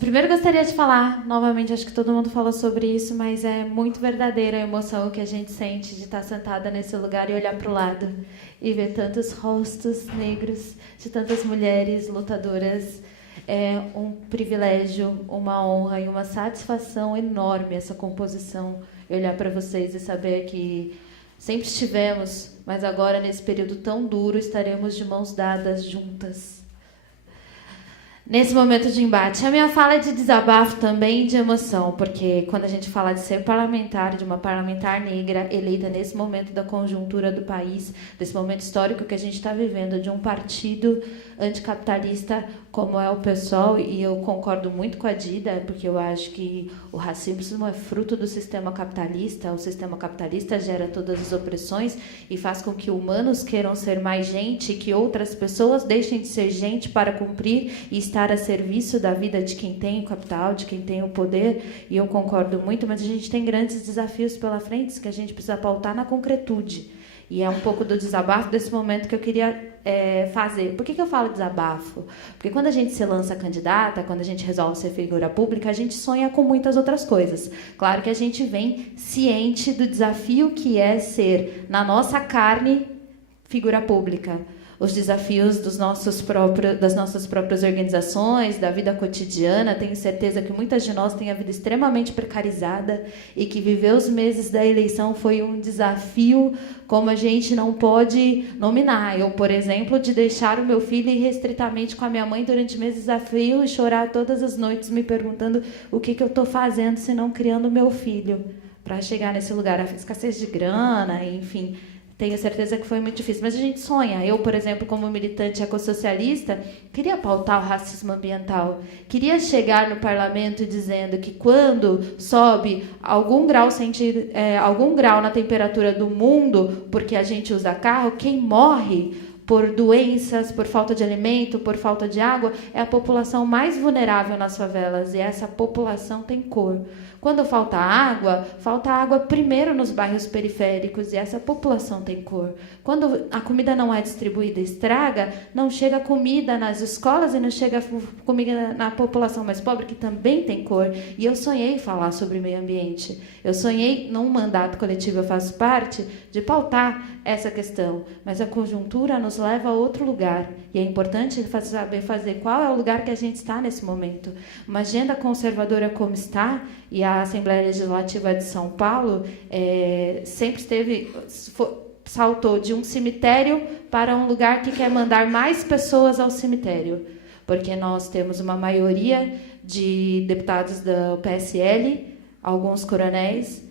Primeiro gostaria de falar, novamente, acho que todo mundo falou sobre isso, mas é muito verdadeira a emoção que a gente sente de estar sentada nesse lugar e olhar para o lado e ver tantos rostos negros de tantas mulheres lutadoras. É um privilégio, uma honra e uma satisfação enorme essa composição, olhar para vocês e saber que sempre estivemos, mas agora, nesse período tão duro, estaremos de mãos dadas juntas. Nesse momento de embate, a minha fala é de desabafo também, de emoção, porque quando a gente fala de ser parlamentar, de uma parlamentar negra eleita nesse momento da conjuntura do país, desse momento histórico que a gente está vivendo, de um partido anticapitalista como é o PSOL, e eu concordo muito com a Dida, porque eu acho que o racismo é fruto do sistema capitalista, o sistema capitalista gera todas as opressões e faz com que humanos queiram ser mais gente, que outras pessoas deixem de ser gente para cumprir e estar a serviço da vida de quem tem o capital, de quem tem o poder, e eu concordo muito, mas a gente tem grandes desafios pela frente que a gente precisa pautar na concretude. E é um pouco do desabafo desse momento que eu queria fazer. Por que eu falo desabafo? Porque quando a gente se lança candidata, quando a gente resolve ser figura pública, a gente sonha com muitas outras coisas. Claro que a gente vem ciente do desafio que é ser, na nossa carne, figura pública. Os desafios das nossas próprias organizações, da vida cotidiana. Tenho certeza que muitas de nós têm a vida extremamente precarizada e que viver os meses da eleição foi um desafio como a gente não pode nominar. Eu, por exemplo, de deixar o meu filho irrestritamente com a minha mãe durante meses a fio e chorar todas as noites me perguntando o que eu estou fazendo se não criando meu filho para chegar nesse lugar. A escassez de grana, enfim... Tenho certeza que foi muito difícil. Mas a gente sonha. Eu, por exemplo, como militante ecossocialista, queria pautar o racismo ambiental. Queria chegar no parlamento dizendo que quando sobe algum grau na temperatura do mundo, porque a gente usa carro, quem morre por doenças, por falta de alimento, por falta de água, é a população mais vulnerável nas favelas. E essa população tem cor. Quando falta água primeiro nos bairros periféricos, e essa população tem cor. Quando a comida não é distribuída e estraga, não chega comida nas escolas e não chega comida na população mais pobre, que também tem cor. E eu sonhei falar sobre meio ambiente. Eu sonhei, num mandato coletivo, eu faço parte, de pautar essa questão. Mas a conjuntura nos leva a outro lugar. E é importante saber fazer qual é o lugar que a gente está nesse momento. Uma agenda conservadora como está, e a Assembleia Legislativa de São Paulo sempre saltou de um cemitério para um lugar que quer mandar mais pessoas ao cemitério. Porque nós temos uma maioria de deputados do PSL, alguns coronéis,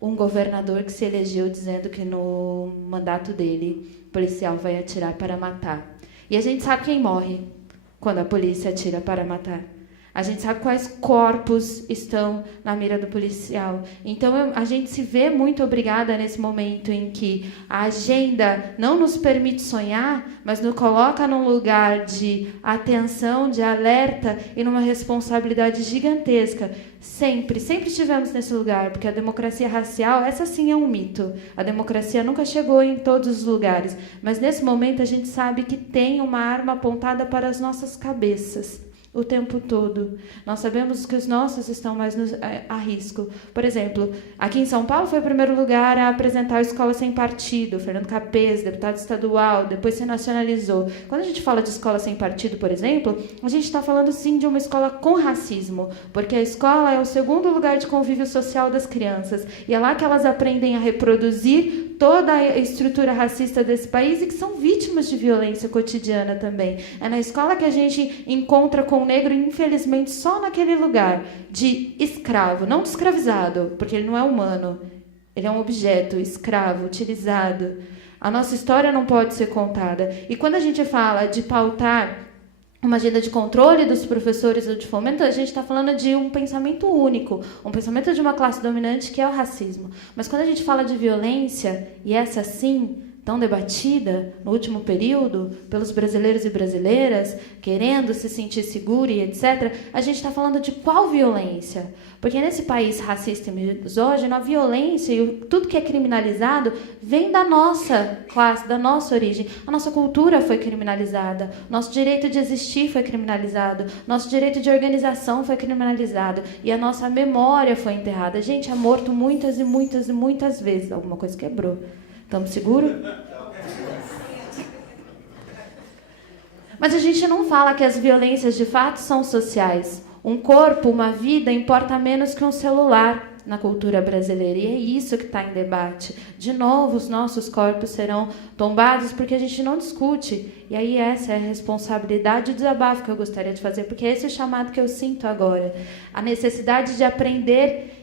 um governador que se elegeu dizendo que no mandato dele o policial vai atirar para matar. E a gente sabe quem morre quando a polícia atira para matar. A gente sabe quais corpos estão na mira do policial. Então, a gente se vê muito obrigada nesse momento em que a agenda não nos permite sonhar, mas nos coloca num lugar de atenção, de alerta e numa responsabilidade gigantesca. Sempre estivemos nesse lugar, porque a democracia racial, essa sim é um mito. A democracia nunca chegou em todos os lugares. Mas, nesse momento, a gente sabe que tem uma arma apontada para as nossas cabeças. O tempo todo. Nós sabemos que os nossos estão mais a risco. Por exemplo, aqui em São Paulo foi o primeiro lugar a apresentar a escola sem partido. Fernando Capês, deputado estadual, depois se nacionalizou. Quando a gente fala de escola sem partido, por exemplo, a gente está falando sim de uma escola com racismo, porque a escola é o segundo lugar de convívio social das crianças. E é lá que elas aprendem a reproduzir toda a estrutura racista desse país e que são vítimas de violência cotidiana também. É na escola que a gente encontra com o negro, infelizmente, só naquele lugar de escravo, não de escravizado, porque ele não é humano, ele é um objeto, escravo, utilizado. A nossa história não pode ser contada. E quando a gente fala de pautar uma agenda de controle dos professores ou de fomento, a gente está falando de um pensamento único, um pensamento de uma classe dominante que é o racismo. Mas quando a gente fala de violência, e essa sim tão debatida no último período pelos brasileiros e brasileiras, querendo se sentir seguro e etc., a gente está falando de qual violência? Porque nesse país racista e misógino, a violência e tudo que é criminalizado vem da nossa classe, da nossa origem. A nossa cultura foi criminalizada, nosso direito de existir foi criminalizado, nosso direito de organização foi criminalizado e a nossa memória foi enterrada. A gente é morto muitas e muitas e muitas vezes. Alguma coisa quebrou. Estamos seguros? Mas a gente não fala que as violências de fato são sociais. Um corpo, uma vida, importa menos que um celular na cultura brasileira. E é isso que está em debate. De novo, os nossos corpos serão tombados porque a gente não discute. E aí essa é a responsabilidade e o desabafo que eu gostaria de fazer, porque esse é o chamado que eu sinto agora. A necessidade de aprender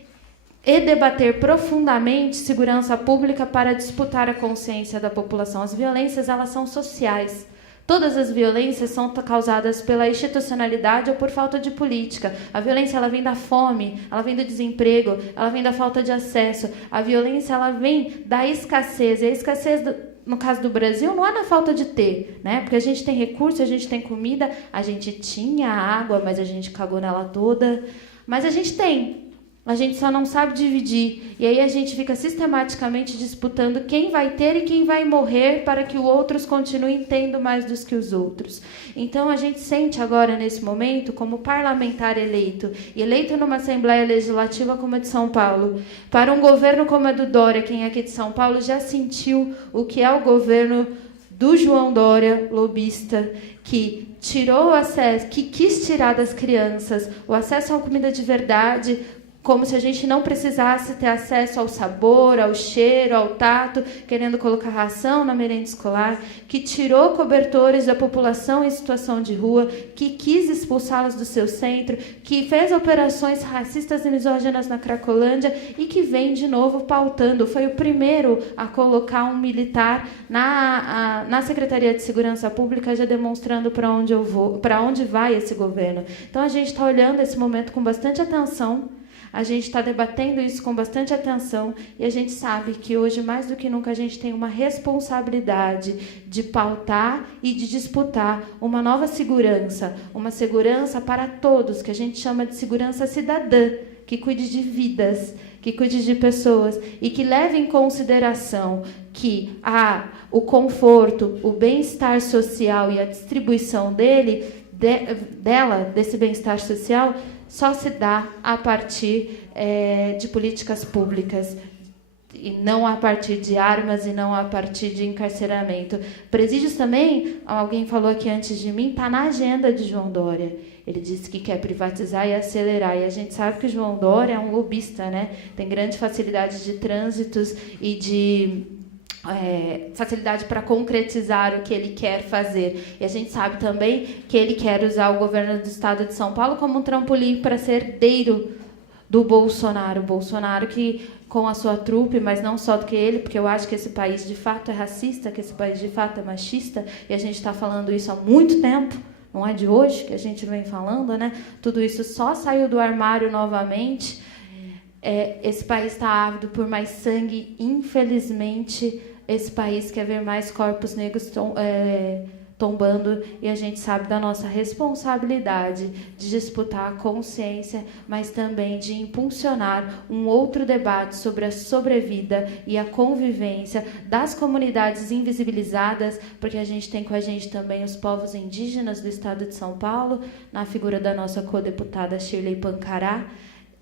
e debater profundamente segurança pública para disputar a consciência da população. As violências, elas são sociais. Todas as violências são causadas pela institucionalidade ou por falta de política. A violência, ela vem da fome, ela vem do desemprego, ela vem da falta de acesso. A violência, ela vem da escassez. E a escassez, no caso do Brasil, não é na falta de ter, né? Porque a gente tem recurso, a gente tem comida, a gente tinha água, mas a gente cagou nela toda. Mas a gente tem. A gente só não sabe dividir. E aí a gente fica sistematicamente disputando quem vai ter e quem vai morrer para que os outros continuem tendo mais do que os outros. Então a gente sente agora, nesse momento, como parlamentar eleito, e eleito numa Assembleia Legislativa como a de São Paulo, para um governo como a do Dória, quem é aqui de São Paulo já sentiu o que é o governo do João Dória, lobista, que tirou o acesso, que quis tirar das crianças o acesso à comida de verdade, como se a gente não precisasse ter acesso ao sabor, ao cheiro, ao tato, querendo colocar ração na merenda escolar, que tirou cobertores da população em situação de rua, que quis expulsá-los do seu centro, que fez operações racistas e misóginas na Cracolândia e que vem de novo pautando. Foi o primeiro a colocar um militar na Secretaria de Segurança Pública, já demonstrando para onde vai esse governo. Então a gente está olhando esse momento com bastante atenção. A gente está debatendo isso com bastante atenção e a gente sabe que hoje, mais do que nunca, a gente tem uma responsabilidade de pautar e de disputar uma nova segurança, uma segurança para todos, que a gente chama de segurança cidadã, que cuide de vidas, que cuide de pessoas e que leve em consideração que o conforto, o bem-estar social e a distribuição desse bem-estar social, só se dá a partir de políticas públicas, e não a partir de armas e não a partir de encarceramento. Presídios também, alguém falou aqui antes de mim, está na agenda de João Dória. Ele disse que quer privatizar e acelerar. E a gente sabe que o João Dória é um lobista, né? Tem grande facilidade de trânsitos e de facilidade para concretizar o que ele quer fazer. E a gente sabe também que ele quer usar o governo do estado de São Paulo como um trampolim para ser herdeiro do Bolsonaro. Bolsonaro que, com a sua trupe, mas não só do que ele, porque eu acho que esse país de fato é racista, que esse país de fato é machista, e a gente está falando isso há muito tempo, não é de hoje que a gente vem falando, né? Tudo isso só saiu do armário novamente. Esse país está ávido por mais sangue, infelizmente. Esse país quer ver mais corpos negros tombando, e a gente sabe da nossa responsabilidade de disputar a consciência, mas também de impulsionar um outro debate sobre a sobrevida e a convivência das comunidades invisibilizadas, porque a gente tem com a gente também os povos indígenas do estado de São Paulo, na figura da nossa codeputada Shirley Pancará,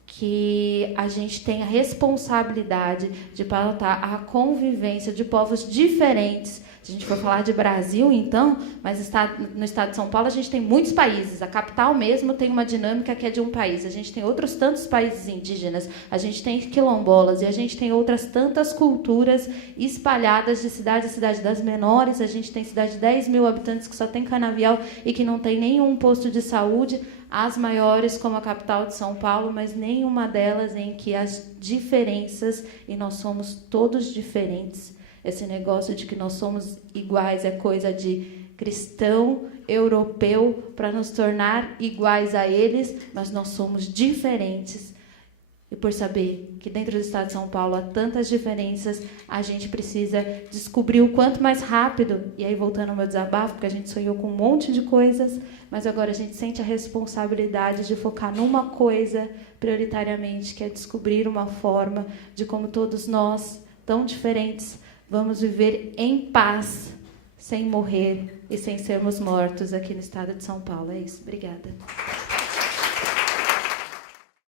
que a gente tem a responsabilidade de pautar a convivência de povos diferentes. Se a gente for falar de Brasil, então, mas no estado de São Paulo a gente tem muitos países. A capital mesmo tem uma dinâmica que é de um país. A gente tem outros tantos países indígenas, a gente tem quilombolas e a gente tem outras tantas culturas espalhadas de cidade a cidade. Das menores, a gente tem cidade de 10 mil habitantes que só tem canavial e que não tem nenhum posto de saúde. As maiores, como a capital de São Paulo, mas nenhuma delas em que as diferenças, e nós somos todos diferentes. Esse negócio de que nós somos iguais é coisa de cristão, europeu, para nos tornar iguais a eles, mas nós somos diferentes. E por saber que dentro do estado de São Paulo há tantas diferenças, a gente precisa descobrir o quanto mais rápido, e aí voltando ao meu desabafo, porque a gente sonhou com um monte de coisas, mas agora a gente sente a responsabilidade de focar numa coisa prioritariamente, que é descobrir uma forma de como todos nós, tão diferentes, vamos viver em paz, sem morrer e sem sermos mortos aqui no estado de São Paulo. É isso. Obrigada.